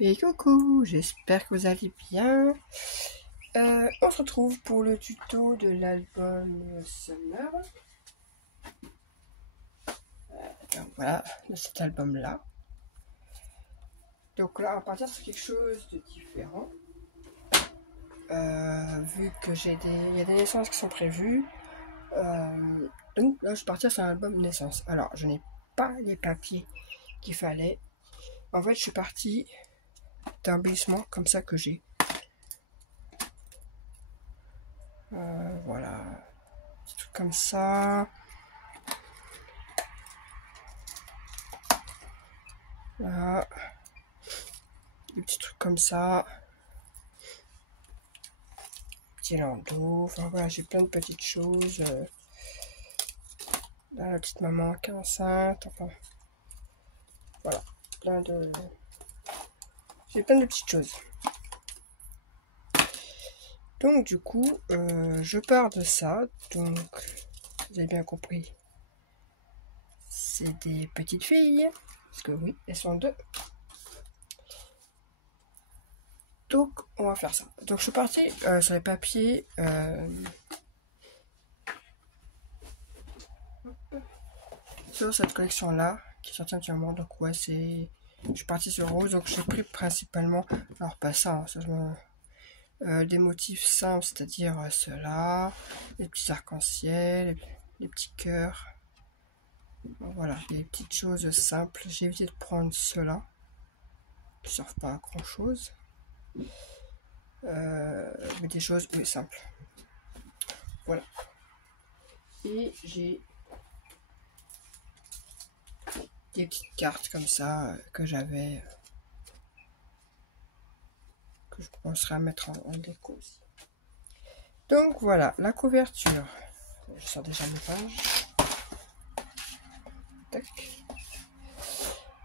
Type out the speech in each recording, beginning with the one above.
Et coucou, j'espère que vous allez bien. On se retrouve pour le tuto de l'album Summer. Donc voilà, de cet album-là. Donc là, on va partir sur quelque chose de différent. Vu que il y a des naissances qui sont prévues. Donc là, je vais partir sur un album naissance. Alors, je n'ai pas les papiers qu'il fallait. En fait, je suis parti d'un glissement comme ça que j'ai. Voilà, des trucs comme ça. Là, des petits trucs comme ça. Petit landau. Enfin voilà, j'ai plein de petites choses. Là, la petite maman qui est enceinte. Enfin, voilà, j'ai plein de petites choses. Donc du coup, je pars de ça. Donc, vous avez bien compris. C'est des petites filles. Parce que oui, elles sont deux. Donc, on va faire ça. Donc, je suis partie sur les papiers. Sur cette collection-là, qui est sortie un petit moment. Donc, ouais, je suis partie sur rose. Donc, j'ai pris principalement. Alors, pas ça, hein, ça je me. Des motifs simples, c'est-à-dire ceux-là, les petits arcs-en-ciel, les petits cœurs. Voilà, des petites choses simples. J'ai évité de prendre ceux-là, qui ne servent pas à grand-chose. Mais des choses, oui, simples. Voilà. Et j'ai des petites cartes comme ça que j'avais, que je penserais à mettre en déco aussi. Donc voilà, la couverture. Je sors déjà mes pages. Tac.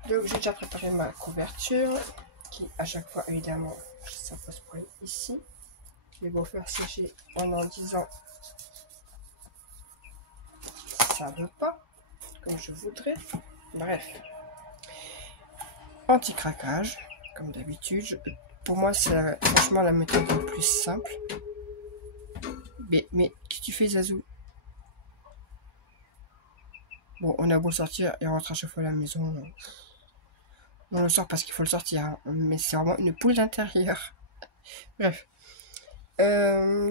Donc j'ai déjà préparé ma couverture, qui à chaque fois évidemment ça pose problème ici. Je vais vous faire sécher en disant ça veut pas comme je voudrais. Bref, anti-craquage comme d'habitude. Pour moi c'est franchement la méthode la plus simple. Mais qu'est-ce que tu fais, Zazou? Bon, on a beau sortir et on rentre à chaque fois à la maison. On le sort parce qu'il faut le sortir, hein. Mais c'est vraiment une poule d'intérieur. Bref.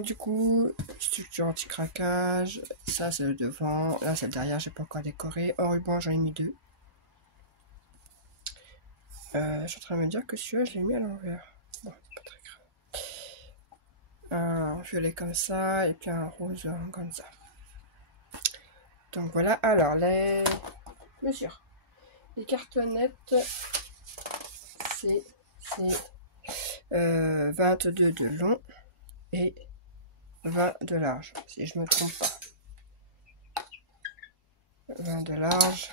Du coup, structure anti-craquage. Ça, c'est le devant. Là, c'est le derrière. J'ai pas encore décoré. En ruban, j'en ai mis deux. Je suis en train de me dire que celui-là, je l'ai mis à l'envers. Bon, c'est pas très grave. Un violet comme ça. Et puis un rose comme ça. Donc voilà. Alors, les mesures. Les cartonnettes, c'est 22 de long et 20 de large, si je me trompe pas. 20 de large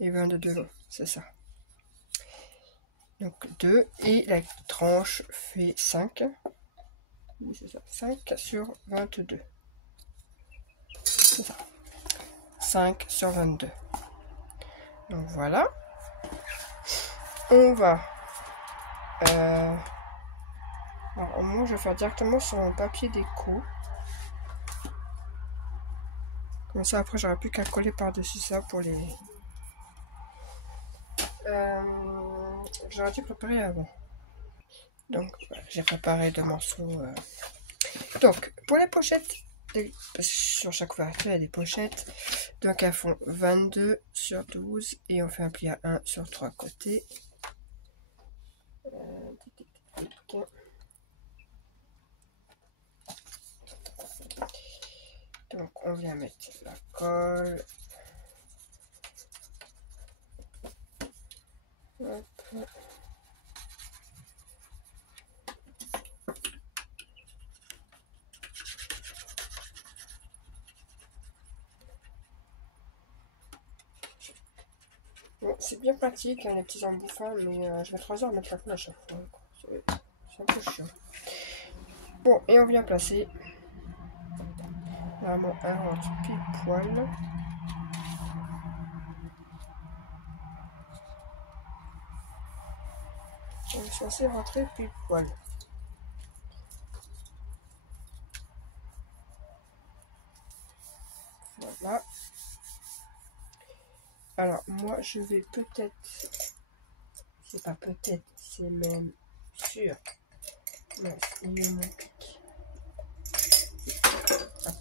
et 22 de long, c'est ça. Donc 2, et la tranche fait 5. Oui, c'est ça, 5 sur 22. C'est ça. 5 sur 22. Donc voilà. On va... alors moi, je vais faire directement sur un papier déco. Comme ça, après, j'aurai plus qu'à coller par-dessus ça pour les... j'aurais dû préparer avant. Donc, voilà, j'ai préparé 2 morceaux. Donc, pour les pochettes, parce que sur chaque couverture, il y a des pochettes. Donc, elles font 22 sur 12 et on fait un pli à 1 sur 3 côtés. Donc, on vient mettre la colle. Hop. Bon, c'est bien pratique, hein, les petits embouffants, mais je mets 3 heures à mettre la colle à chaque fois. C'est un peu chiant. Bon, et on vient placer vraiment un rentre pile poil. On est censé rentrer pile poil. Voilà. Alors, moi, je vais peut-être... C'est pas peut-être, c'est même sûr. Mince, il est mon pic. Hop,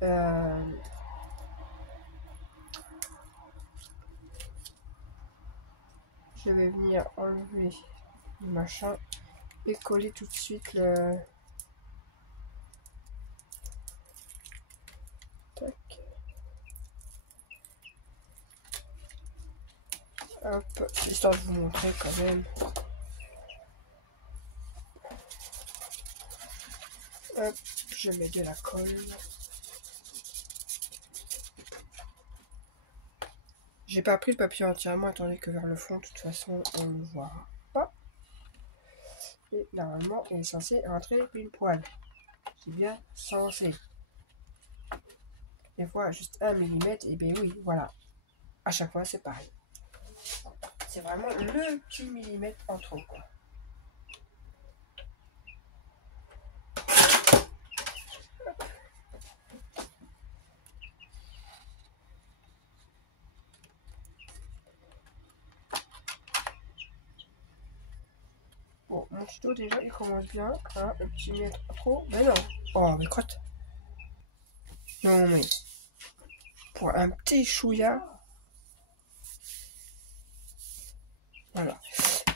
voilà. Je vais venir enlever le machin et coller tout de suite le... Tac. Hop, histoire de vous montrer quand même. Hop, je mets de la colle. J'ai pas pris le papier entièrement, attendez que vers le fond, de toute façon, on ne le voit pas. Et normalement, il est censé rentrer pile poil. C'est bien censé. Des fois, juste 1 mm, et bien oui, voilà. À chaque fois, c'est pareil. C'est vraiment le petit millimètre en trop, quoi. Bon, mon tuto déjà il commence bien, hein, un petit mètre trop, mais non. Oh mais crotte. Non mais pour un petit chouïa. Voilà.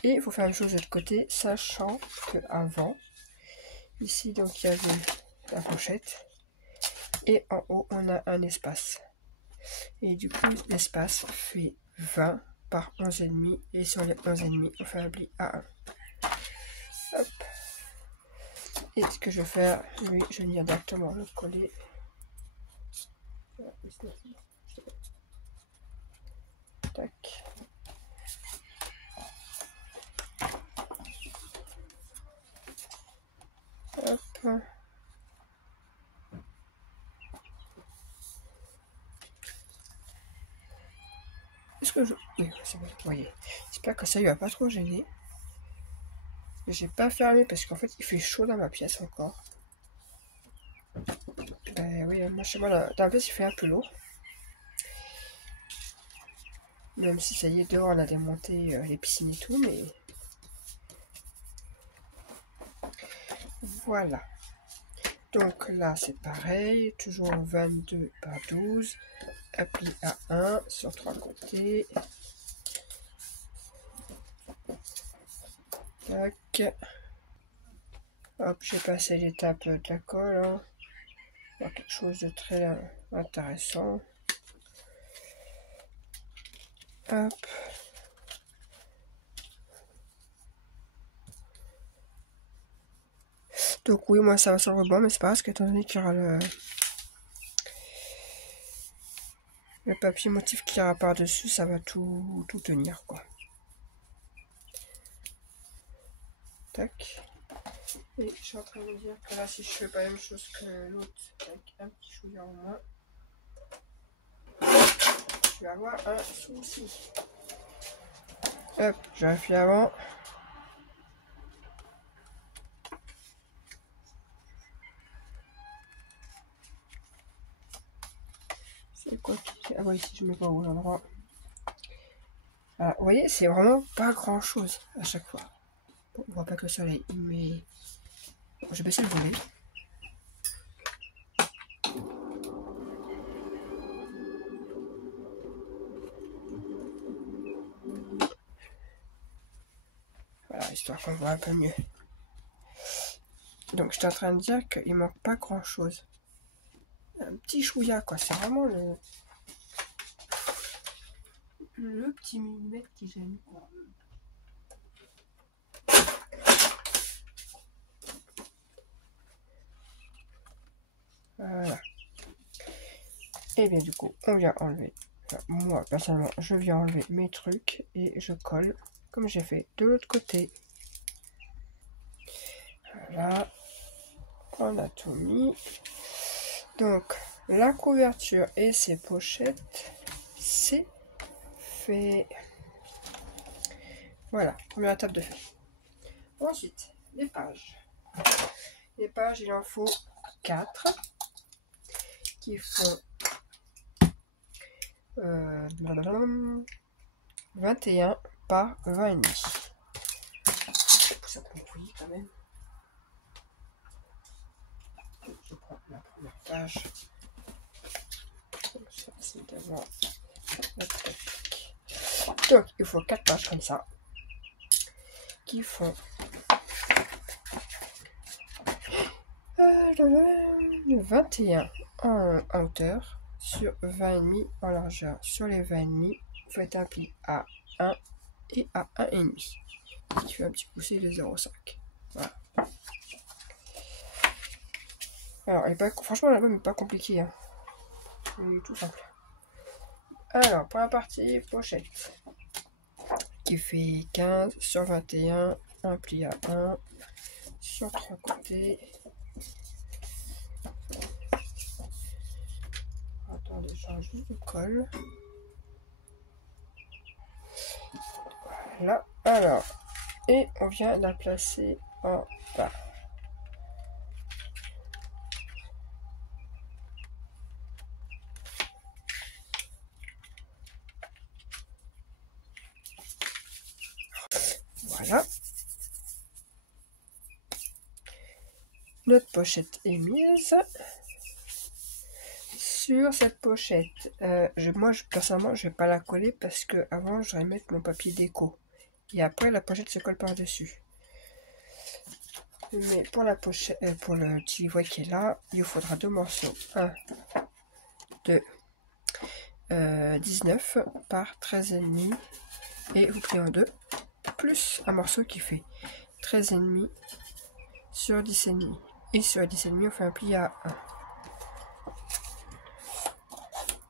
Et il faut faire la même chose de l'autre côté, sachant que avant, ici donc il y avait la pochette et en haut on a un espace. Et du coup l'espace fait 20 par 11,5 et sur les 11,5 on fait un pli à 1. Hop. Et ce que je vais faire, lui, je vais venir directement le coller. Tac. Hop. Est-ce que je... Oui, c'est bon, vous voyez. J'espère que ça lui va pas trop gêner. J'ai pas fermé parce qu'en fait il fait chaud dans ma pièce encore. Oui, moi chez moi dans la pièce il fait un peu lourd. Même si ça y est, dehors on a démonté les piscines et tout, mais... Voilà. Donc là c'est pareil, toujours 22 par 12. Appli à 1 sur 3 côtés. Tac. Hop, j'ai passé l'étape de la colle. Hein. Quelque chose de très intéressant. Hop. Donc oui, moi ça va sur le ruban, mais c'est pas grave, parce qu'étant donné qu'il y aura le papier motif qui ira par-dessus, ça va tout tenir, quoi. Tac. Et je suis en train de me dire que là, si je fais pas la même chose que l'autre, avec un petit chouïa en moins, je vais avoir un souci. Hop, j'aurais fait avant. C'est quoi qui... Ah ouais, ici je mets pas au bon endroit. Alors, vous voyez, c'est vraiment pas grand chose à chaque fois. Bon, on voit pas que le soleil, mais... Bon, je vais baisser le volet. Voilà, histoire qu'on voit un peu mieux. Donc, j'étais en train de dire qu'il manque pas grand chose. Un petit chouïa, quoi. C'est vraiment le petit millimètre qui gêne, quoi. Voilà. Et bien du coup, on vient enlever. Enfin, moi, personnellement, je viens enlever mes trucs et je colle comme j'ai fait de l'autre côté. Voilà. On a tout mis. Donc, la couverture et ses pochettes, c'est fait. Voilà, première étape de fait. Ensuite, les pages. Les pages, il en faut 4 qui font 21 par 20,5. Ça peut brouiller quand même. Je prends la première page. Comme ça, c'est d'avoir la technique. Donc, il faut 4 pages comme ça qui font 21 en hauteur sur 20,5 en largeur. Sur les 20,5, vous faites un pli à 1 et à 1,5. Qui fait un petit poussé de 0,5. Voilà. Alors, franchement, l'album n'est pas compliqué. Hein. Il est tout simple. Alors, pour la partie pochette, qui fait 15 sur 21, un pli à 1 sur 3 côtés. Attendez, je change juste de colle. Voilà. Alors, et on vient la placer en bas. Voilà. Notre pochette est mise. Sur cette pochette, moi personnellement je vais pas la coller parce que avant je vais mettre mon papier déco et après la pochette se colle par dessus. Mais pour la pochette, pour le petit livret qui est là, il vous faudra 2 morceaux, un de 19 par 13,5 et vous pliez en 2 plus un morceau qui fait 13,5 sur 10,5 et sur 10,5 on fait un pli à 1.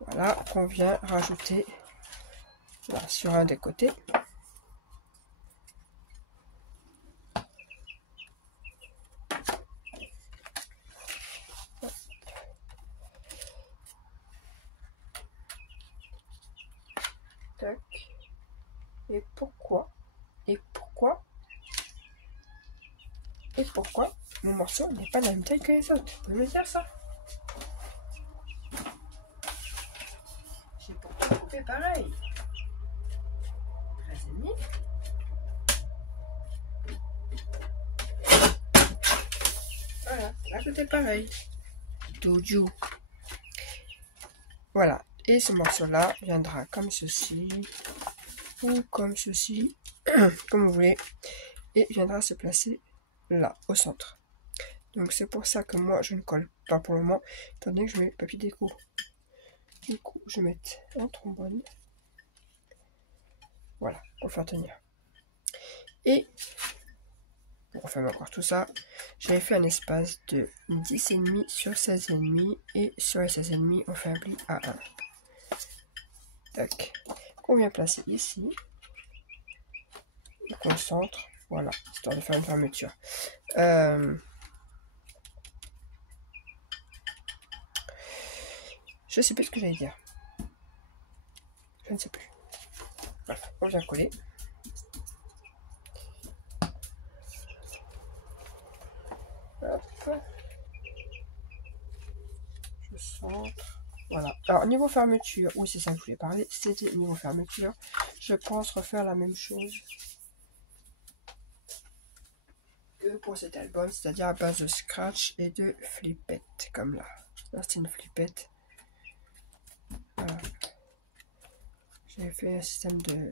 Voilà, qu'on vient rajouter là, sur un des côtés. Tac. Et pourquoi mon morceau n'est pas de la même taille que les autres? Vous pouvez me dire ça? J'ai pourtant coupé pareil. 13,5. Voilà, là tout est pareil. Doju. Voilà. Et ce morceau-là viendra comme ceci. Ou comme ceci. Comme vous voulez. Et viendra se placer là, au centre. Donc c'est pour ça que moi je ne colle pas pour le moment, étant donné que je mets le papier déco. Du coup, je vais mettre un trombone. Voilà, pour faire tenir. Et pour refermer encore tout ça, j'avais fait un espace de 10,5 sur 16,5 et sur les 16,5 on fait un pli à 1. Tac. Qu'on vient placer ici. Et qu'on centre. Voilà, histoire de faire une fermeture. Je sais plus ce que j'allais dire. Je ne sais plus. Voilà, on vient coller. Hop. Je centre. Voilà. Alors, niveau fermeture, oui, c'est ça que je voulais parler. C'était niveau fermeture. Je pense refaire la même chose que pour cet album, c'est-à-dire à base de scratch et de flippettes, comme là. Là, c'est une flippette. Voilà. J'ai fait un système de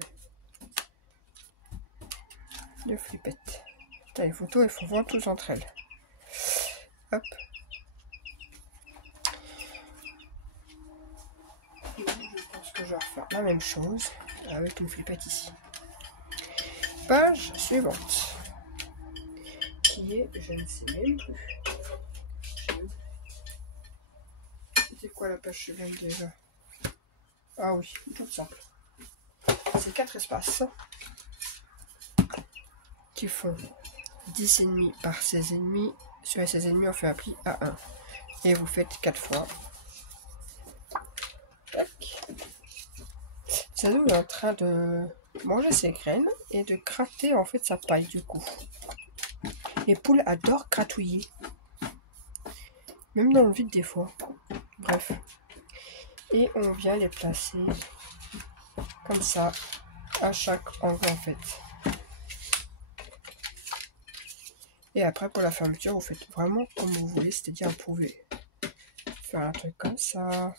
flippettes. Les photos, il faut voir tous entre elles. Hop. Et je pense que je vais refaire la même chose avec une flippette ici. Page suivante. Qui est, je ne sais même plus. C'était quoi la page suivante déjà? Ah oui, toute simple. C'est 4 espaces qui font 10,5 par 16,5. Sur les 16,5, on fait un pli à 1. Et vous faites 4 fois. Tac. Ça nous est en train de manger ses graines et de gratter en fait sa paille du coup. Les poules adorent gratouiller. Même dans le vide des fois. Bref. Et on vient les placer comme ça à chaque angle en fait. Et après pour la fermeture, vous faites vraiment comme vous voulez, c'est-à-dire vous pouvez faire un truc comme ça,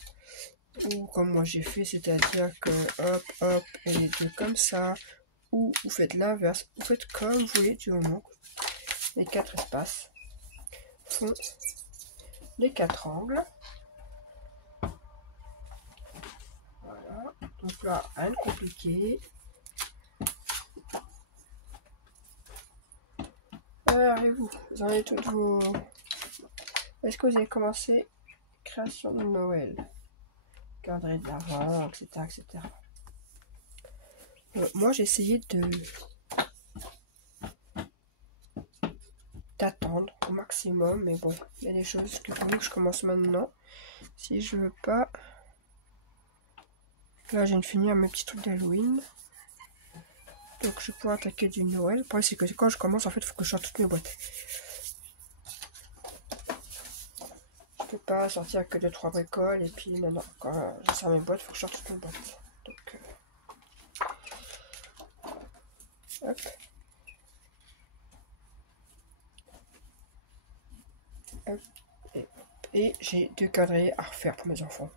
ou comme moi j'ai fait, c'est-à-dire que hop, hop, et les deux comme ça, ou vous faites l'inverse, vous faites comme vous voulez du moment que les 4 espaces font les 4 angles. Voilà, donc là, rien de compliqué. Allez-vous, vous en avez toutes vos... Est-ce que vous avez commencé création de Noël, calendrier de l'Avent, etc., etc. Moi, j'ai essayé d'attendre au maximum, mais bon, il y a des choses que vaut mieux que je commence maintenant. Si je veux pas... Là, j'ai fini mes petits trucs d'Halloween. Donc, je peux attaquer du Noël. Le problème, c'est que quand je commence, en fait, il faut que je sorte toutes mes boîtes. Je peux pas sortir que 2-3 bricoles et puis non, quand je sors mes boîtes, il faut que je sorte toutes mes boîtes. Donc, hop. Hop. Et j'ai 2 calendriers à refaire pour mes enfants.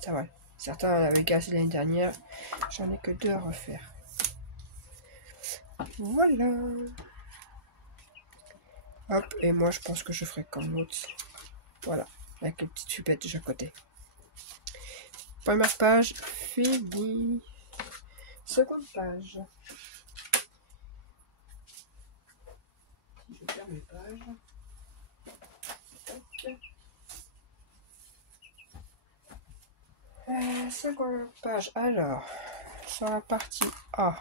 Ça va. Certains avaient cassé l'année dernière. J'en ai que 2 à refaire. Voilà. Hop. Et moi, je pense que je ferai comme l'autre. Voilà. Avec une petite chupette de chaque côté. Première page, fini. Seconde page. Je vais faire mes pages. Seconde page. Alors, sur la partie A,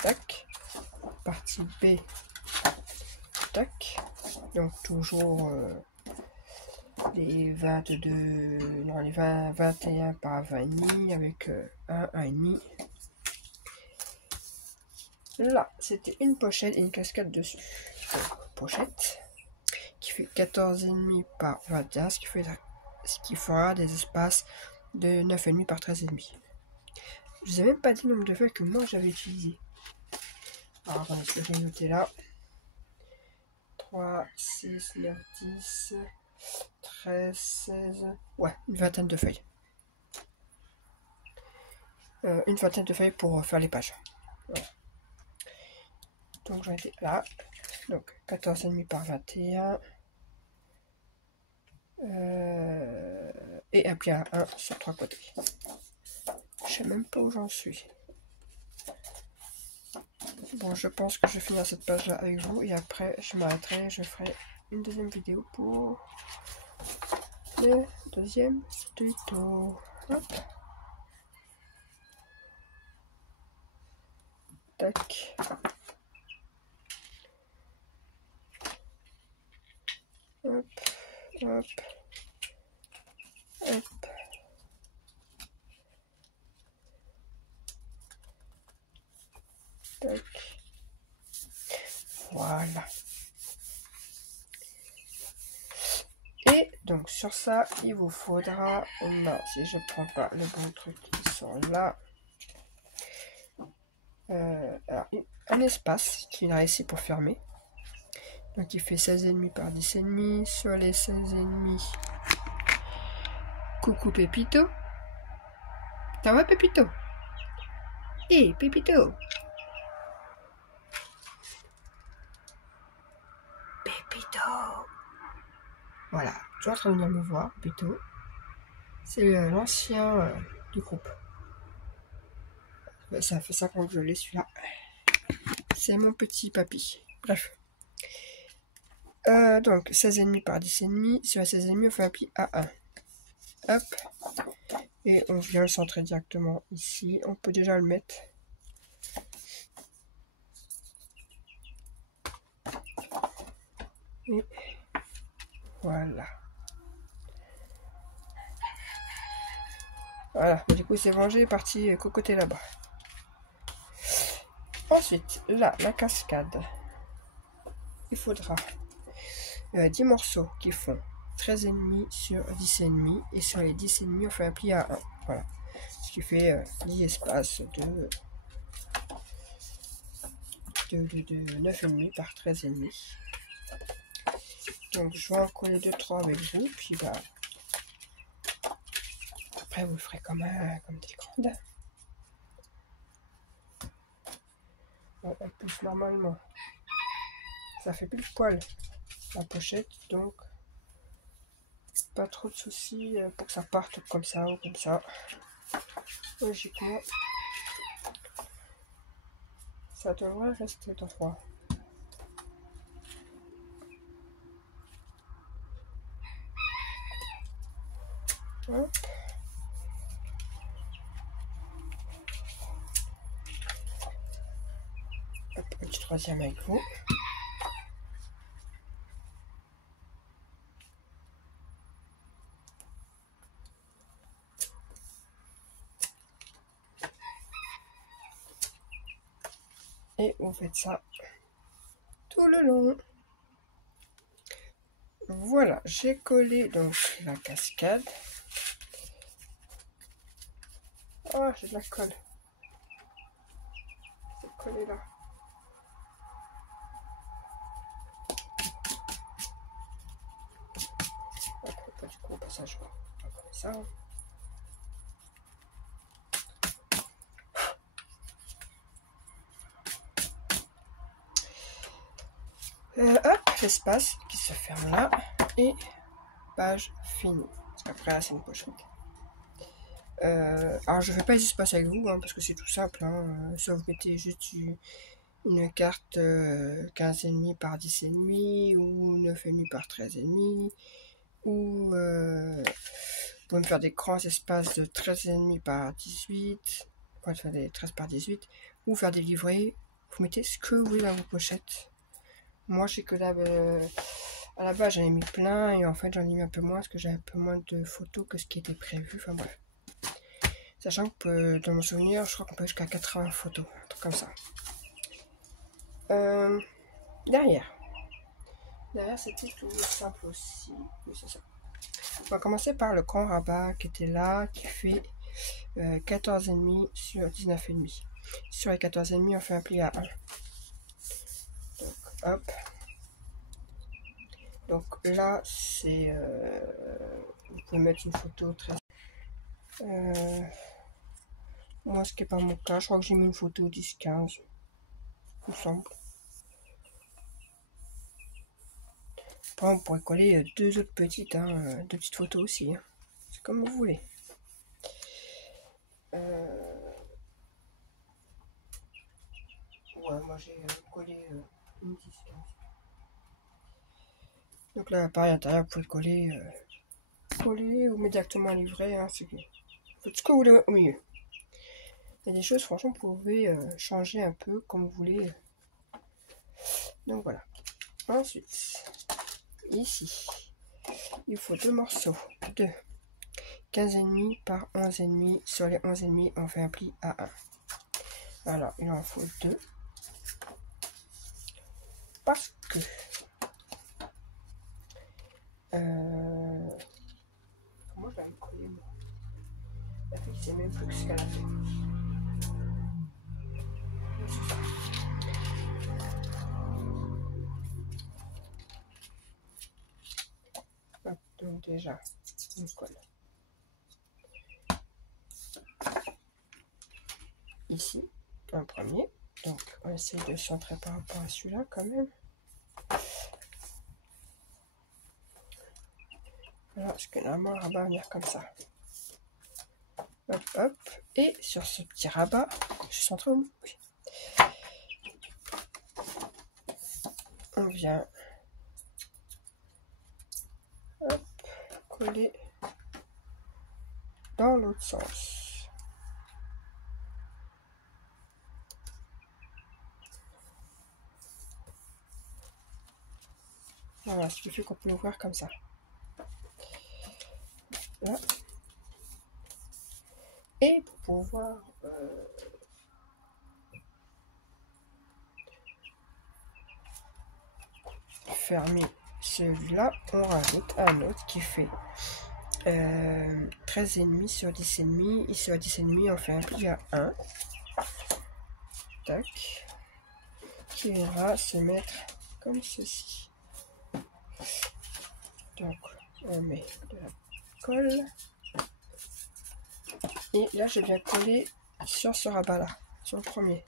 tac. Partie B, tac. Donc toujours les 22, non les 20, 21 par 20,5 avec 1,5. Là, c'était une pochette et une cascade dessus. Donc, pochette qui fait 14,5 par 21, ce qui fera des espaces de 9,5 par 13,5. Je vous ai même pas dit le nombre de feuilles que moi j'avais utilisé. Alors attendez, ce que j'ai noté là. 3, 6, 9, 10, 13, 16... Ouais, une vingtaine de feuilles. Une vingtaine de feuilles pour faire les pages. Voilà. Donc j'en étais là. Donc 14,5 par 21. Et appliquer un sur 3 côtés. Je sais même pas où j'en suis. Bon, je pense que je vais finir cette page là avec vous et après je m'arrêterai, je ferai une deuxième vidéo pour le deuxième tuto. Hop. Tac. Hop, hop, hop. Tac. Voilà. Et donc sur ça, il vous faudra, non, si je prends pas le bon truc, ils sont là. Alors, un espace qui est là ici pour fermer. Donc il fait 16,5 par 10,5 sur les 16,5. Coucou Pépito. Ça va Pépito? Hé Pépito. Pépito. Voilà, tu es en train de venir me voir, Pépito. C'est l'ancien du groupe. Ça fait 5 ans que je l'ai celui-là. C'est mon petit papy. Bref. Donc 16,5 par 10,5. Sur la 16,5, on fait un pli A1. Hop. Et on vient le centrer directement ici. On peut déjà le mettre. Et voilà. Voilà. Du coup, c'est rangé et parti cocoter là-bas. Ensuite, là, la cascade. Il faudra 10 morceaux qui font 13,5 sur 10,5. Et sur les 10,5, on fait un pli à 1. Voilà. Ce qui fait 10 espaces de 9,5 par 13,5. Donc je vais en coller 2-3 avec vous. Puis bah, après vous le ferez comme des grandes. Bon, en plus normalement, ça fait plus poil la pochette. Donc pas trop de soucis pour que ça parte comme ça ou comme ça. Logiquement, ça devrait rester droit. Hop. Hop, un petit troisième avec vous. Et vous faites ça tout le long. Voilà, j'ai collé donc la cascade. Oh, j'ai de la colle. C'est collé là. Après, du coup, au passage, on va coller ça. Hop, l'espace qui se ferme là. Et page finie. Parce qu'après, là, c'est une pochette. Alors, je ne fais pas les espaces avec vous, hein, parce que c'est tout simple. Hein. Soit vous mettez juste une carte 15,5 par 10,5 ou 9,5 par 13,5. Ou vous pouvez me faire des grands espaces de 13,5 par 18. Enfin, faire des 13 par 18. Ou faire des livrets. Vous mettez ce que vous voulez dans vos pochettes. Moi, je sais que là, à la base, j'en ai mis plein. Et en fait, j'en ai mis un peu moins parce que j'ai un peu moins de photos que ce qui était prévu. Enfin, bref. Sachant que dans mon souvenir, je crois qu'on peut jusqu'à 80 photos. Un truc comme ça. Derrière. Derrière, c'était tout simple aussi. Oui, c'est ça. On va commencer par le grand rabat qui était là, qui fait 14,5 sur 19,5. Sur les 14,5, on fait un pli à 1. Donc, hop. Donc là, c'est... vous pouvez mettre une photo très... moi, ce qui n'est pas mon cas, je crois que j'ai mis une photo 10-15, il me semble. Après, on pourrait coller deux autres petites, hein, deux petites photos aussi. Hein. C'est comme vous voulez. Ouais, moi j'ai collé une 10-15. Donc là, pareil, à l'intérieur, vous pouvez coller ou mettre directement un livret. Hein, c'est faites ce que vous voulez au milieu. Il y a des choses, franchement, vous pouvez changer un peu comme vous voulez. Donc voilà. Ensuite, ici, il faut deux morceaux de 15,5 par 11,5. Sur les 11,5, on fait un pli à 1. Alors, il en faut deux. Parce que comment je vais me coller moi? La fille sait même plus ce qu'elle a fait. Hop, donc déjà, une colle. Ici, un premier. Donc, on essaye de centrer par rapport à celui-là quand même. Voilà, parce que normalement, le rabat va venir comme ça. Hop, hop. Et sur ce petit rabat, je suis centré au bout. Oui. On vient hop, coller dans l'autre sens. Voilà, ce qui fait qu'on peut l'ouvrir comme ça. Là. Et pour pouvoir fermer celui-là, on rajoute un autre qui fait 13,5 sur 10,5. Et sur 10,5, on fait un pli à 1. Tac. Qui viendra se mettre comme ceci. Donc, on met de la colle. Et là, je viens coller sur ce rabat-là, sur le premier.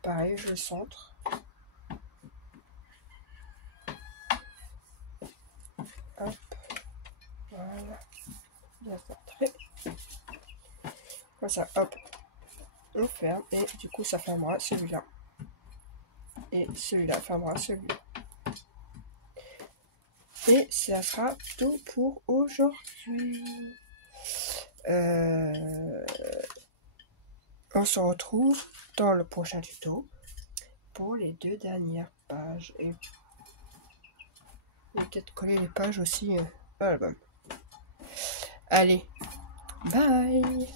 Pareil, je le centre. Hop. Voilà. Bien centré. Comme ça, hop. On ferme. Et du coup, ça fermera celui-là. Et celui-là fermera celui-là. Et ça sera tout pour aujourd'hui. On se retrouve dans le prochain tuto pour les 2 dernières pages. Et peut-être coller les pages aussi à l'album. Allez, bye!